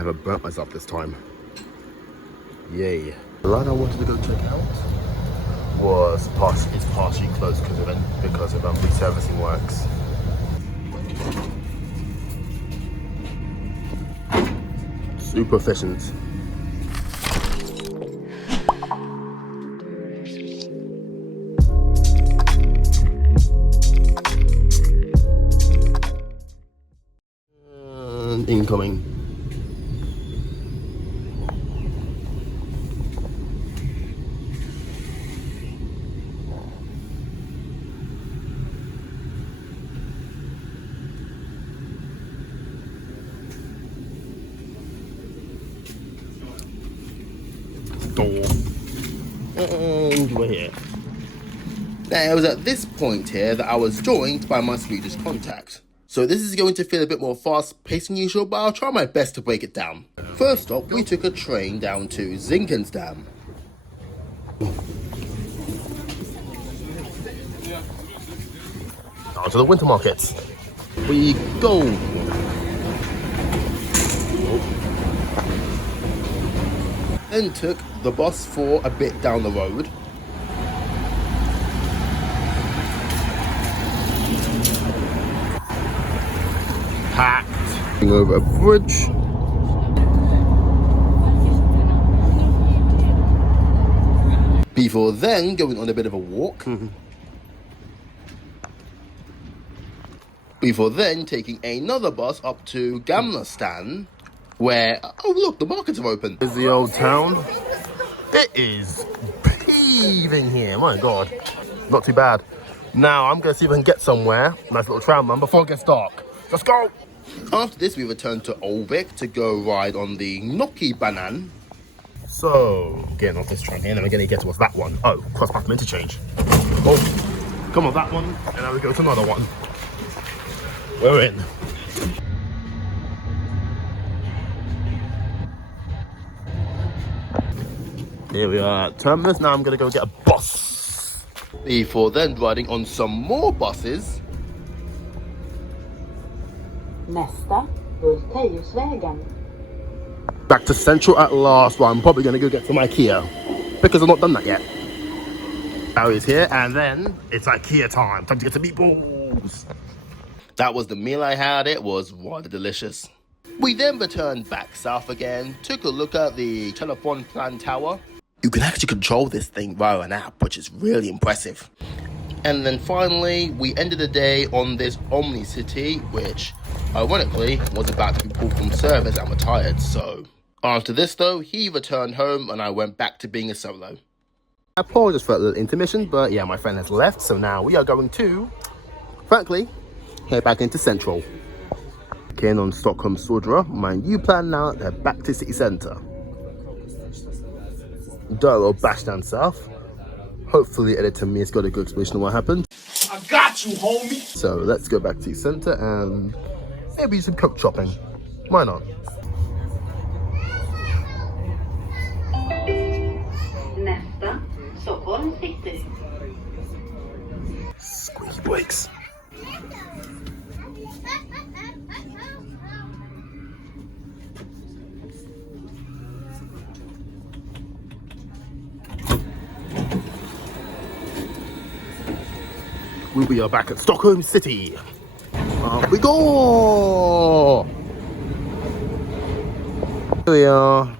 haven't burnt myself this time. Yay. The line I wanted to go check out was partially closed because of resurfacing works. Super efficient. And incoming. Door. And we're here. Now, it was at this point here that I was joined by my Swedish contact. So this is going to feel a bit more fast-paced than usual, but I'll try my best to break it down. First up, we took a train down to Zinkensdamm. On to the winter markets. We go. Then took the bus for a bit down the road. Packed. Over a bridge. Before then going on a bit of a walk. Before then taking another bus up to Gamla Stan, where, oh look, the markets are open. Here's the old town. It is heaving here, my god. Not too bad. Now I'm gonna see if I can get somewhere, nice little tram run, before it gets dark. Let's go! After this we returned to Olvik to go ride on the Noki Banan. So, getting off this train here, and we're gonna get towards that one. Oh, cross path interchange. Oh, come on that one, and now we go to another one. We're in. Here we are at Terminus. Now I'm going to go get a bus. Before then riding on some more buses. Nästa, Ultejusvägen. Back to Central at last. Well, I'm probably going to go get some IKEA because I've not done that yet. Harry's here, and then it's IKEA time. Time to get some meatballs. That was the meal I had. It was rather delicious. We then returned back south again, took a look at the Telephone Plan Tower. You can actually control this thing via an app, which is really impressive. And then finally, we ended the day on this Omni City, which, ironically, was about to be pulled from service and retired. So, after this though, he returned home and I went back to being a solo. I paused just for a little intermission, but yeah, my friend has left, so now we are going to, frankly, head back into Central. Again on Stockholm Södra, my new plan now, they're back to city centre. Do a little bash down south. Hopefully editor Mia's got a good explanation of what happened. I got you, homie! So let's go back to centre and maybe do some coke chopping. Why not? Nästa, Stockholm City. Squeaky brakes. We are back at Stockholm City. Up we go! Here we are,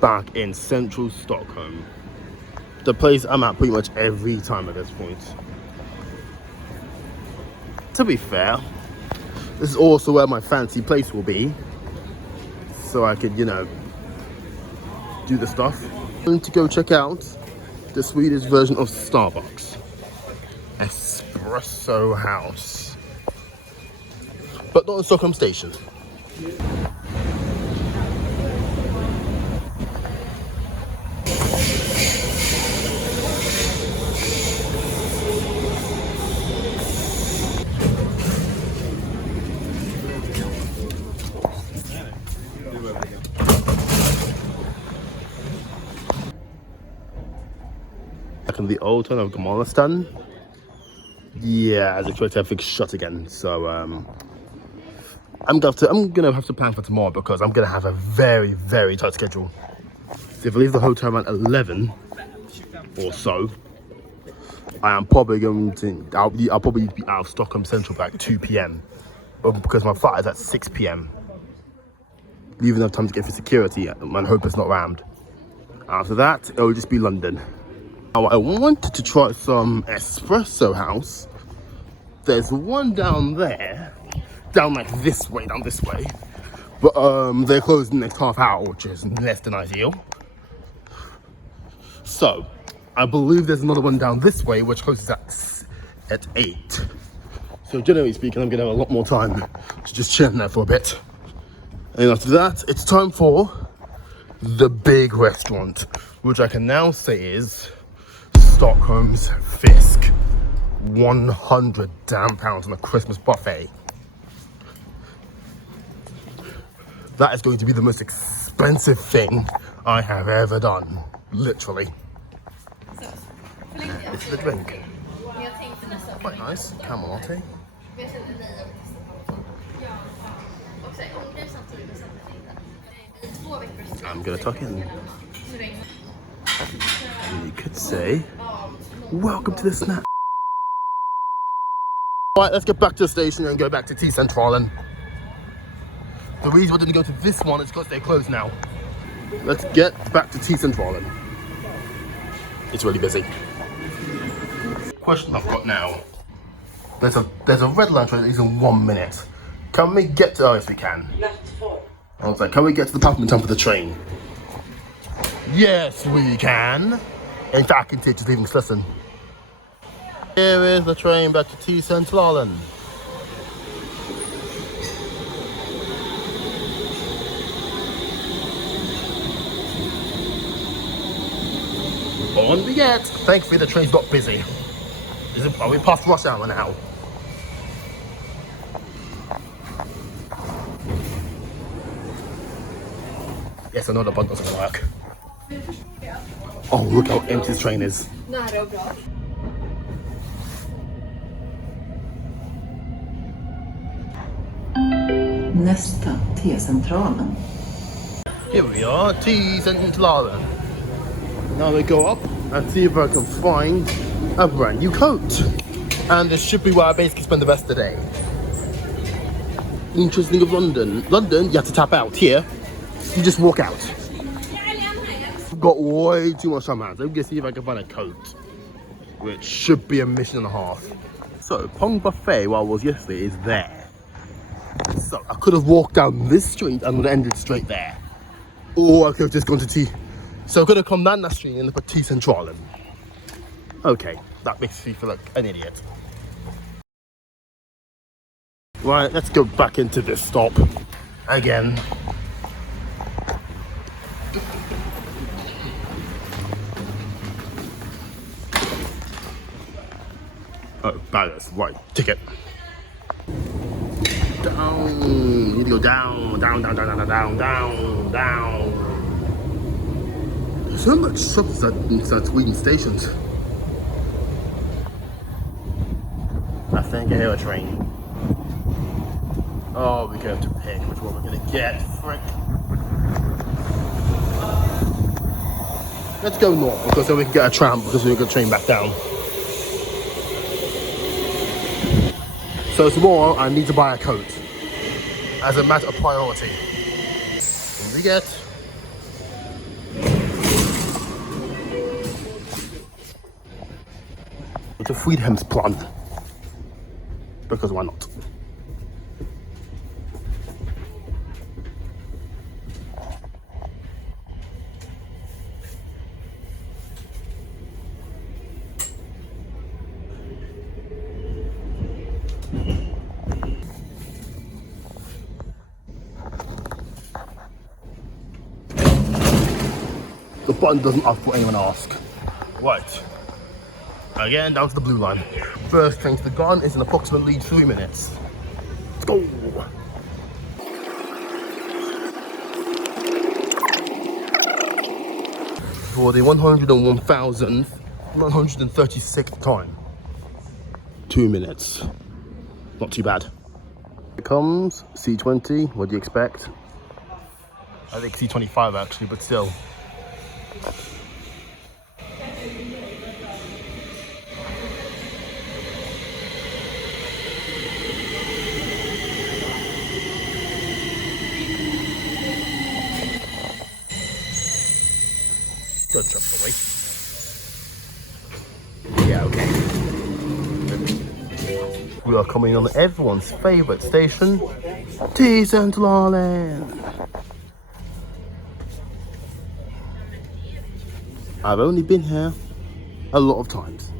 back in central Stockholm. The place I'm at pretty much every time at this point. To be fair, this is also where my fancy place will be. So I could, you know, do the stuff. I'm going to go check out the Swedish version of Starbucks. Espresso House. But not in Stockholm Station. Back in the old town of Gamalistan. Yeah, as expected, everything's shut again. So, I'm gonna have to plan for tomorrow because I'm gonna have a very, very tight schedule. So if I leave the hotel around 11 or so, I am probably going to, I'll probably be out of Stockholm Central by 2 p.m. because my flight is at 6 p.m. Leaving enough time to get through security and hope it's not rammed. After that, it will just be London. Now, I wanted to try some espresso house. There's one down there, down this way. But they're closed in the next half hour, which is less than ideal. So, I believe there's another one down this way, which closes at 8. So generally speaking, I'm gonna have a lot more time to just chill in there for a bit. And after that, it's time for the big restaurant, which I can now say is Stockholm's Fisk. 100 damn pounds on a Christmas buffet. That is going to be the most expensive thing I have ever done, literally. It's the drink. Quite nice, camel latte. I'm gonna tuck in. And you could say, welcome to the snap. Right, let's get back to the station and go back to T-Centralen. The reason I didn't go to this one is because they're closed now. Let's get back to T-Centralen. It's really busy. Question I've got now. There's a red line train that is in 1 minute. Can we get to, oh yes we can. I was like, can we get to the platform in time for the train? Yes we can. In fact, I can take just leaving Slussen. Here is the train back to T-Centralen. On we get. Thankfully the train's not busy. Are we past rush hour now? Yes, I know the button doesn't work. Oh, look how empty this train is. Nästa T-centralen. Here we are, T-Centralen. Now we go up and see if I can find a brand new coat. And this should be where I basically spend the rest of the day. Interesting of London. London, you have to tap out. Here, you just walk out. I've got way too much time hands. Let me just see if I can find a coat. Which should be a mission and a half. So, Pong Buffet, where I was yesterday, is there. So, I could have walked down this street and would have ended straight there. Or I could have just gone to T. So I could have come down that street and put T-Centralen. Okay, that makes me feel like an idiot. Right, let's go back into this stop again. Oh, ballast, right, ticket. Down, you need to go down. There's so much shops at Sweden stations. I think I hear a train. Oh, we're going to pick which one we're gonna get. Frick. Let's go north because then we can get a tram because we're gonna train back down. So tomorrow I need to buy a coat as a matter of priority. What do we get? It's a Friedhemsplan. Because why not? The button doesn't ask what anyone asks. Right. Again, down to the blue line. First train to the gun is in approximately 3 minutes. Let's go! For the 101,136th time. 2 minutes. Not too bad. It comes C20. What do you expect? I think C25 actually, but still. Don't jump away. Yeah, okay. We are coming on everyone's favourite station, T Central Island. I've only been here a lot of times.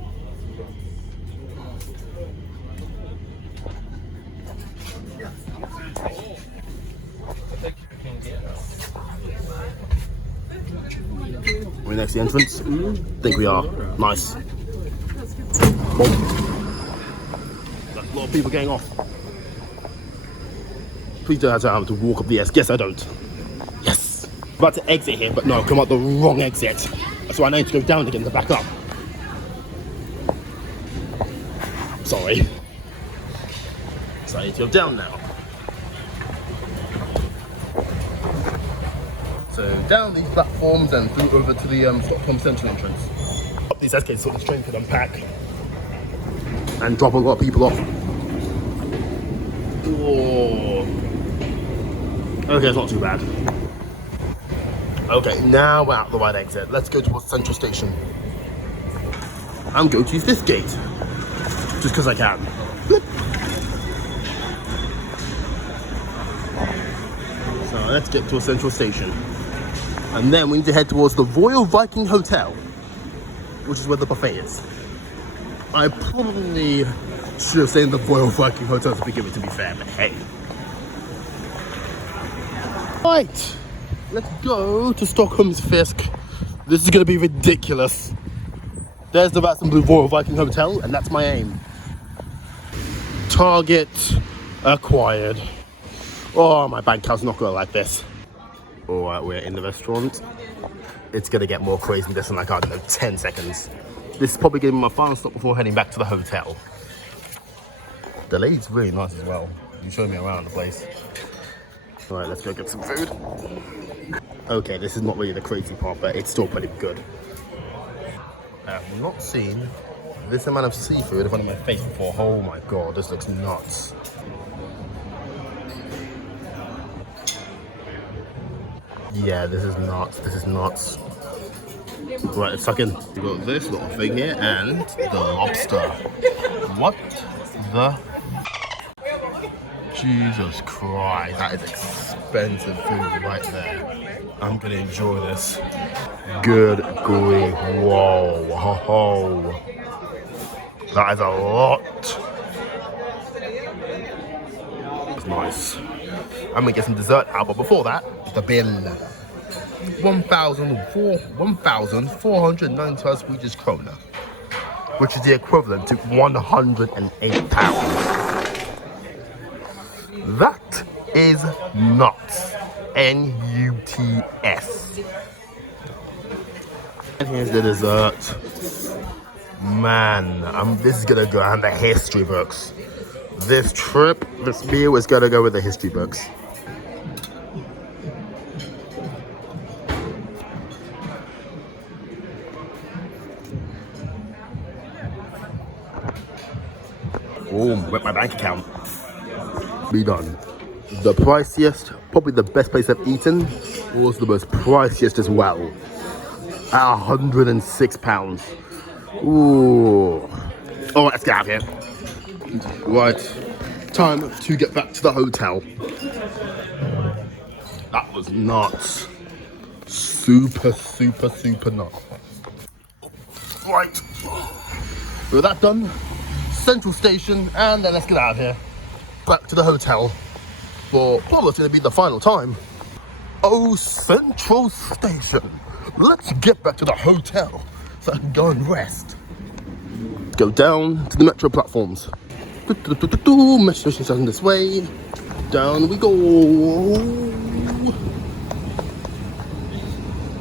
We're next to the entrance. I think we are. Nice. Boom. There's a lot of people getting off. Please don't have to walk up the S. Yes, I don't. Yes. About to exit here, but no, come out the wrong exit. That's why I need to go down again to back up. Sorry. So I need to go down now. So down these platforms and through over to the Stockholm Central entrance. Up these escalators, so the train could unpack and drop a lot of people off. Whoa. Okay, it's not too bad. Okay, now we're out the right exit. Let's go towards Central Station. I'm going to use this gate, just because I can. So let's get to a Central Station. And then we need to head towards the Royal Viking Hotel, which is where the buffet is. I probably should have stayed in the Royal Viking Hotel to begin with, to be fair, but hey. Right, let's go to Stockholm Fisk. This is gonna be ridiculous. There's the Rats and Blue Royal Viking Hotel, and that's my aim. Target acquired. Oh, my bank account's not gonna like this. Alright, we're in the restaurant. It's gonna get more crazy than this in like, I don't know, 10 seconds. This is probably gonna be my final stop before heading back to the hotel. The lady's really nice as well. You showed me around the place. Alright, let's go get some food. Okay, this is not really the crazy part, but it's still pretty good. I have not seen this amount of seafood in front of my face before. Oh my god, this looks nuts. Yeah, this is nuts. This is nuts. Right, let's suck in. We've got this little thing here and the lobster. What the? Jesus Christ, that is expensive food right there. I'm gonna enjoy this. Good grief. Whoa. Ho, ho. That is a lot. That's nice. I'm gonna get some dessert out, but before that, the bill. 1,495 Swedish krona, which is the equivalent to £108. That is nuts. N-U-T-S. And here's the dessert. Man, this is gonna go in the history books. This trip, this meal is gonna go with the history books. Boom, wet my bank account. Be done. The priciest, probably the best place I've eaten, was the most priciest as well. At £106. Ooh. Oh, let's get out of here. Right, time to get back to the hotel. That was nuts. Super, super, super nuts. Right, with that done, Central Station, and then let's get out of here. Back to the hotel for probably going to be the final time. Oh, Central Station. Let's get back to the hotel so I can go and rest. Go down to the metro platforms. Metro station this way. Down we go.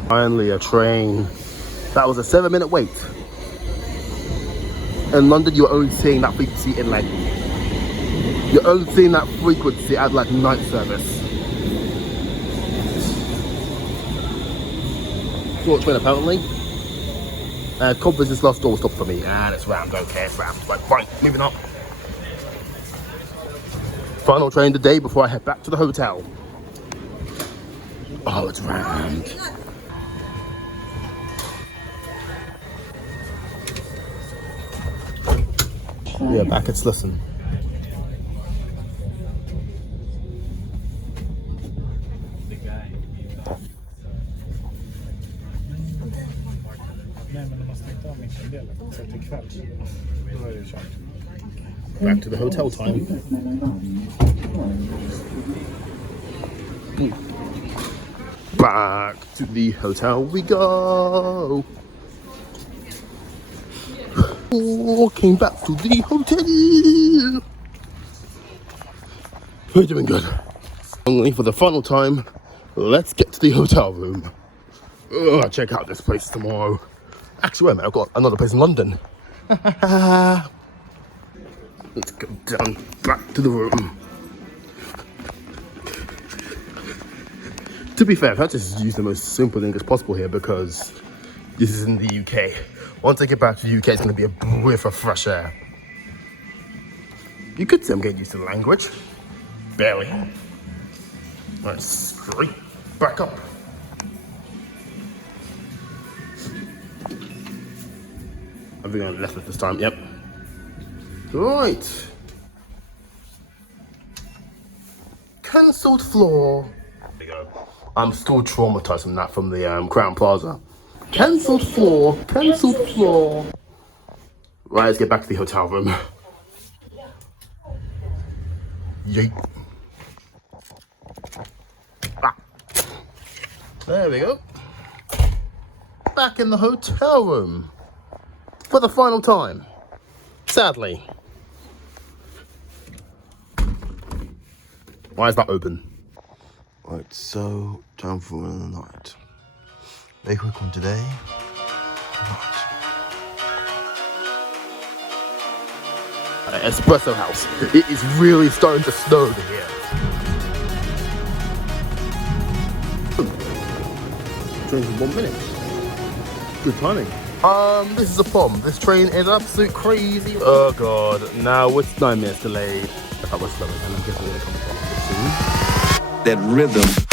Finally, a train. That was a 7-minute wait. In London, you're only seeing that frequency in like You're only seeing that frequency at like night service. Short train apparently. Conference's last door stop for me, and it's rammed. Okay, it's rammed. Right, fine, moving up. Final train the day before I head back to the hotel. Oh, it's rammed. Yeah, back at Slussen. Back to the hotel time. Back to the hotel we go. Walking back to the hotel. We're doing good. Only for the final time, let's get to the hotel room. Check out this place tomorrow. Actually, wait a minute, I've got another place in London. Let's go down back to the room. To be fair, I've had to use the most simple English possible here because this is in the UK. Once I get back to the UK, it's going to be a breath of fresh air. You could say I'm getting used to the language. Barely. Alright, straight back up. I think I left it this time, yep. Right. Cancelled floor. There we go. I'm still traumatized from that from the Crown Plaza. Cancelled floor, cancelled floor. Right, let's get back to the hotel room. Yeet. Ah. There we go. Back in the hotel room. For the final time. Sadly. Why is that open? Right, so time for another night. Very quick one today. Espresso house. It is really starting to snow over here. Train's in 1 minute. Good timing. This is a bomb. This train is absolute crazy. Oh god, now it's 9 minutes delayed. I was slowing and I'm guessing we're gonna come soon. That rhythm.